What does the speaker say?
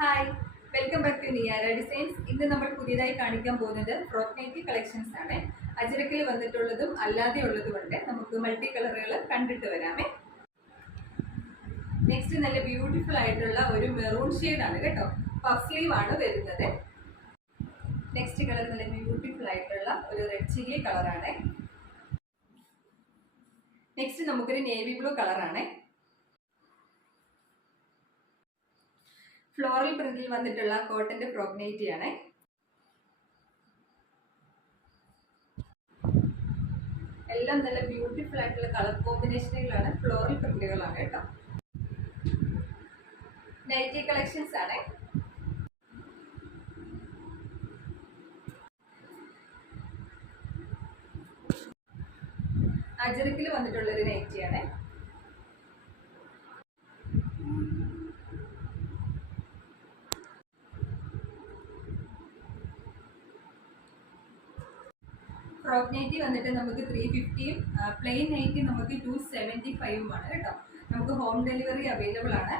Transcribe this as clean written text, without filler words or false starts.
Hi, welcome back to Niyara designs. ഇന്ന് നമ്മൾ പുതിയതായി കാണിക്കാൻ പോകുന്നത് ഫ്രോക്ക് നൈറ്റി കളക്ഷൻസ് ആണ്. അജ്രക്കിൽ വന്നിട്ടുള്ളതും അല്ലാതെ ഉള്ളതുകൊണ്ട് നമുക്ക് മൾട്ടി കളറുകൾ കണ്ടിട്ട് വരാമേ. നെക്സ്റ്റ് നല്ല ബ്യൂട്ടിഫുൾ ആയിട്ടുള്ള ഒരു മെറൂൺ ആണ് കേട്ടോ. പഫ് സ്ലീവ് ആണ് വരുന്നത്. നെക്സ്റ്റ് കളർ നല്ല ബ്യൂട്ടിഫുൾ ആയിട്ടുള്ള ഒരു റെഡ് ചില്ലി കളറാണ്. നെക്സ്റ്റ് നമുക്കൊരു നേവി ബ്ലൂ കളറാണ്. ഫ്ലോറൽ പ്രിന്റിൽ വന്നിട്ടുള്ള കോട്ടന്റെ ഫ്രോക്ക് നൈറ്റി ആണ്. എല്ലാം നല്ല ബ്യൂട്ടിഫുൾ ആയിട്ടുള്ള കളർ കോമ്പിനേഷനുകളാണ്, ഫ്ലോറൽ പ്രിന്റുകളാണ് കേട്ടോ. നൈറ്റി കളക്ഷൻസ് ആണ്. അജറക്കിൽ വന്നിട്ടുള്ള ഒരു നൈറ്റിയാണ്. ഫ്രോക്ക് നൈറ്റി വന്നിട്ട് നമുക്ക് 350യും പ്ലെയിൻ നൈറ്റി നമുക്ക് 275 ആണ് കേട്ടോ. നമുക്ക് ഹോം ഡെലിവറി അവൈലബിൾ ആണ്.